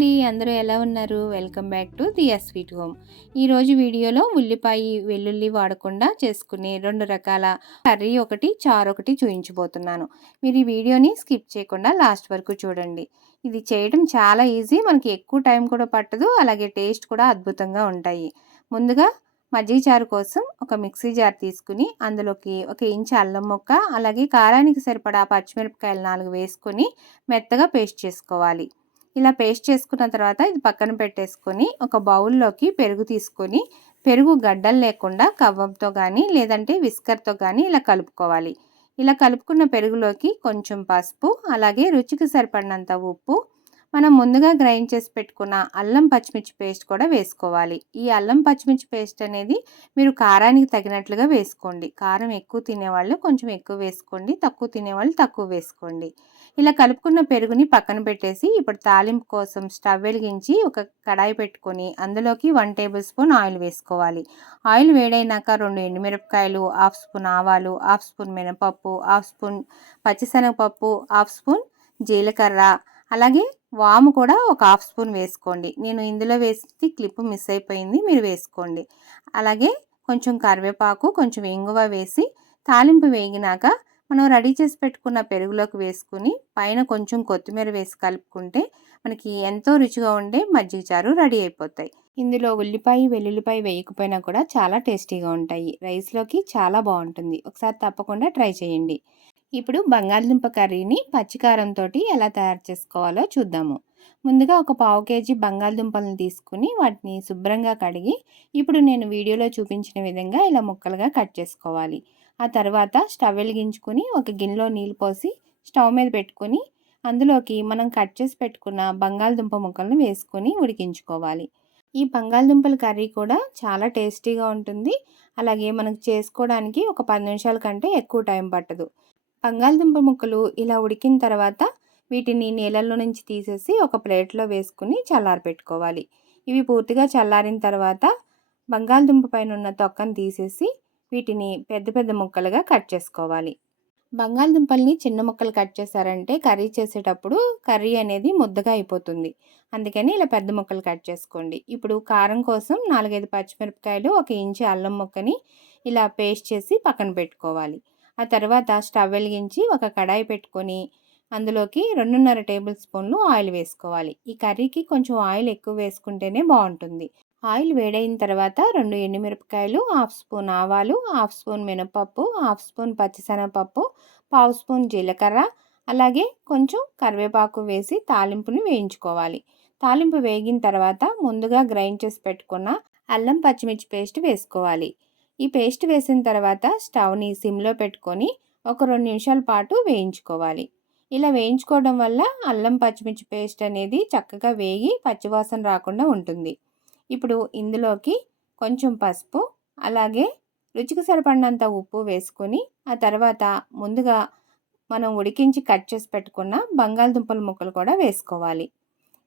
అండి అందరూ ఎలా ఉన్నారు? Welcome back to the sweet home. ఈరోజు వీడియోలో ఉల్లిపాయ వెల్లుల్లి వాడకుండా చేసుకునే రెండు రకాల కర్రీ ఒకటి చారు ఒకటి చూపించబోతున్నాను మీరు ఈ వీడియోని స్కిప్ చేయకుండా లాస్ట్ వరకు చూడండి. ఇది చేయడం చాలా ఈజీ మనకి ఎక్కువ టైం కూడా పట్టదు అలాగే టేస్ట్ కూడా అద్భుతంగా ఉంటాయి. ముందుగా మజ్జిగ చారు కోసం ఒక మిక్సీ జార్ తీసుకుని అందులోకి ఒక ఇంచు అల్లం ముక్క అలాగే కారానికి సరిపడా పచ్చిమిరపకాయలు నాలుగు వేసుకొని మెత్తగా పేస్ట్ చేసుకోవాలి. ఇలా పేస్ట్ చేసుకున్న తర్వాత ఇది పక్కన పెట్టేసుకొని ఒక బౌల్లోకి పెరుగు తీసుకొని పెరుగు గడ్డలు లేకుండా కవ్వంతో కానీ లేదంటే విస్కర్తో కానీ ఇలా కలుపుకోవాలి. ఇలా కలుపుకున్న పెరుగులోకి కొంచెం పసుపు అలాగే రుచికి సరిపడినంత ఉప్పు మనం ముందుగా గ్రైండ్ చేసి పెట్టుకున్న అల్లం పచ్చిమిర్చి పేస్ట్ కూడా వేసుకోవాలి. ఈ అల్లం పచ్చిమిర్చి పేస్ట్ అనేది మీరు కారానికి తగినట్లుగా వేసుకోండి. కారం ఎక్కువ తినేవాళ్ళు కొంచెం ఎక్కువ వేసుకోండి. తక్కువ తినేవాళ్ళు తక్కువ వేసుకోండి. ఇలా కలుపుకున్న పెరుగుని పక్కన పెట్టేసి ఇప్పుడు తాలింపు కోసం స్టవ్ వెలిగించి ఒక కడాయి పెట్టుకొని అందులోకి వన్ టేబుల్ స్పూన్ ఆయిల్ వేసుకోవాలి. ఆయిల్ వేడైనాక రెండు ఎండుమిరపకాయలు హాఫ్ స్పూన్ ఆవాలు హాఫ్ స్పూన్ మినపప్పు హాఫ్ స్పూన్ పచ్చిశనగపప్పు హాఫ్ స్పూన్ జీలకర్ర అలాగే వాము కూడా ఒక హాఫ్ స్పూన్ వేసుకోండి. నేను ఇందులో వేసి క్లిప్ మిస్ అయిపోయింది మీరు వేసుకోండి. అలాగే కొంచెం కరివేపాకు కొంచెం ఇంగువ వేసి తాలింపు వేగినాక మనం రెడీ చేసి పెట్టుకున్న పెరుగులోకి వేసుకుని పైన కొంచెం కొత్తిమీర వేసి కలుపుకుంటే మనకి ఎంతో రుచిగా ఉండే మజ్జిగ చారు రెడీ అయిపోతాయి. ఇందులో ఉల్లిపాయ వెల్లుల్లిపాయ వేయకపోయినా కూడా చాలా టేస్టీగా ఉంటాయి. రైస్లోకి చాలా బాగుంటుంది. ఒకసారి తప్పకుండా ట్రై చేయండి. ఇప్పుడు బంగాళదుంప కర్రీని పచ్చికారంతో ఎలా తయారు చేసుకోవాలో చూద్దాము. ముందుగా ఒక పావు కేజీ బంగాళదుంపలను తీసుకుని వాటిని శుభ్రంగా కడిగి ఇప్పుడు నేను వీడియోలో చూపించిన విధంగా ఇలా ముక్కలుగా కట్ చేసుకోవాలి. ఆ తర్వాత స్టవ్ వెలిగించుకొని ఒక గిన్నెలో నీళ్ళు పోసి స్టవ్ మీద పెట్టుకొని అందులోకి మనం కట్ చేసి పెట్టుకున్న బంగాళదుంప ముక్కలను వేసుకొని ఉడికించుకోవాలి. ఈ బంగాళదుంపల కర్రీ కూడా చాలా టేస్టీగా ఉంటుంది. అలాగే మనకు చేసుకోవడానికి ఒక పది నిమిషాల కంటే ఎక్కువ టైం పట్టదు. బంగాళదుంప ముక్కలు ఇలా ఉడికిన తర్వాత వీటిని నీళ్ళల్లో నుంచి తీసేసి ఒక ప్లేట్లో వేసుకుని చల్లారి పెట్టుకోవాలి ఇవి పూర్తిగా చల్లారిన తర్వాత బంగాళదుంప పైన ఉన్న తొక్కను తీసేసి వీటిని పెద్ద పెద్ద ముక్కలుగా కట్ చేసుకోవాలి. బంగాళదుంపల్ని చిన్న ముక్కలు కట్ చేశారంటే కర్రీ చేసేటప్పుడు కర్రీ అనేది ముద్దగా అయిపోతుంది. అందుకని ఇలా పెద్ద ముక్కలు కట్ చేసుకోండి. ఇప్పుడు కారం కోసం నాలుగైదు పచ్చిమిరపకాయలు ఒక ఇంచు అల్లం ముక్కని ఇలా పేస్ట్ చేసి పక్కన పెట్టుకోవాలి. ఆ తర్వాత స్టవ్ వెలిగించి ఒక కడాయి పెట్టుకొని అందులోకి రెండున్నర టేబుల్ స్పూన్లు ఆయిల్ వేసుకోవాలి. ఈ కర్రీకి కొంచెం ఆయిల్ ఎక్కువ వేసుకుంటేనే బాగుంటుంది. ఆయిల్ వేడైన తర్వాత రెండు ఎండుమిరపకాయలు హాఫ్ స్పూన్ ఆవాలు హాఫ్ స్పూన్ మినపప్పు హాఫ్ స్పూన్ పచ్చిశనగపప్పు పావు స్పూన్ జీలకర్ర అలాగే కొంచెం కరివేపాకు వేసి తాలింపుని వేయించుకోవాలి. తాలింపు వేగిన తర్వాత ముందుగా గ్రైండ్ చేసి పెట్టుకున్న అల్లం పచ్చిమిర్చి పేస్ట్ వేసుకోవాలి. ఈ పేస్ట్ వేసిన తర్వాత స్టవ్ని సిమ్లో పెట్టుకొని ఒక రెండు నిమిషాల పాటు వేయించుకోవాలి. ఇలా వేయించుకోవడం వల్ల అల్లం పచ్చిమిర్చి పేస్ట్ అనేది చక్కగా వేగి పచ్చివాసన రాకుండా ఉంటుంది. ఇప్పుడు ఇందులోకి కొంచెం పసుపు అలాగే రుచికి సరిపడినంత ఉప్పు వేసుకొని ఆ తర్వాత ముందుగా మనం ఉడికించి కట్ చేసి పెట్టుకున్న బంగాళదుంపల ముక్కలు కూడా వేసుకోవాలి.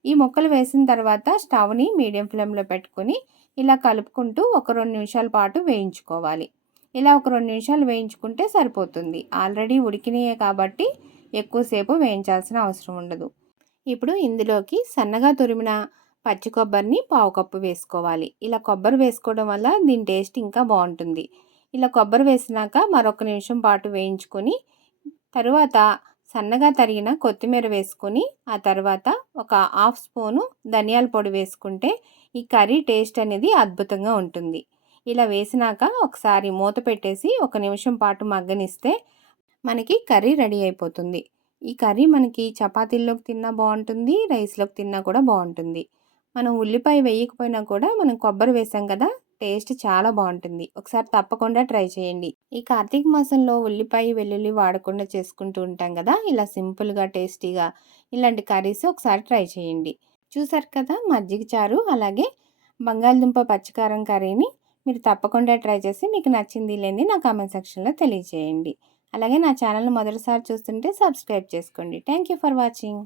ఈ ముక్కలు వేసిన తర్వాత స్టవ్ని మీడియం ఫ్లేమ్లో పెట్టుకొని ఇలా కలుపుకుంటూ ఒక రెండు నిమిషాల పాటు వేయించుకోవాలి. ఇలా ఒక రెండు నిమిషాలు వేయించుకుంటే సరిపోతుంది. ఆల్రెడీ ఉడికినాయే కాబట్టి ఎక్కువసేపు వేయించాల్సిన అవసరం ఉండదు. ఇప్పుడు ఇందులోకి సన్నగా తురిమిన పచ్చి కొబ్బరిని పావు కప్పు వేసుకోవాలి. ఇలా కొబ్బరి వేసుకోవడం వల్ల దీని టేస్ట్ ఇంకా బాగుంటుంది. ఇలా కొబ్బరి వేసినాక మరొక నిమిషం పాటు వేయించుకొని తరువాత సన్నగా తరిగిన కొత్తిమీర వేసుకొని ఆ తర్వాత ఒక హాఫ్ స్పూను ధనియాల పొడి వేసుకుంటే ఈ కర్రీ టేస్ట్ అనేది అద్భుతంగా ఉంటుంది. ఇలా వేసినాక ఒకసారి మూత పెట్టేసి ఒక నిమిషం పాటు మగ్గనిస్తే మనకి కర్రీ రెడీ అయిపోతుంది. ఈ కర్రీ మనకి చపాతీల్లోకి తిన్నా బాగుంటుంది రైస్లోకి తిన్నా కూడా బాగుంటుంది. మనం ఉల్లిపాయ వేయకపోయినా కూడా మనం కొబ్బరి వేసాం కదా టేస్ట్ చాలా బాగుంటుంది. ఒకసారి తప్పకుండా ట్రై చేయండి. ఈ కార్తీక మాసంలో ఉల్లిపాయ వెల్లుల్లి వాడకుండా చేసుకుంటూ ఉంటాం కదా? ఇలా సింపుల్గా టేస్టీగా ఇలాంటి కర్రీస్ ఒకసారి ట్రై చేయండి. చూసారు కదా? మజ్జిగ చారు అలాగే బంగాళదుంప పచ్చికారం కర్రీని మీరు తప్పకుండా ట్రై చేసి మీకు నచ్చింది లేని నా కామెంట్ సెక్షన్లో తెలియజేయండి. అలాగే నా ఛానల్ మొదటిసారి చూస్తుంటే సబ్స్క్రైబ్ చేసుకోండి. Thank you for watching.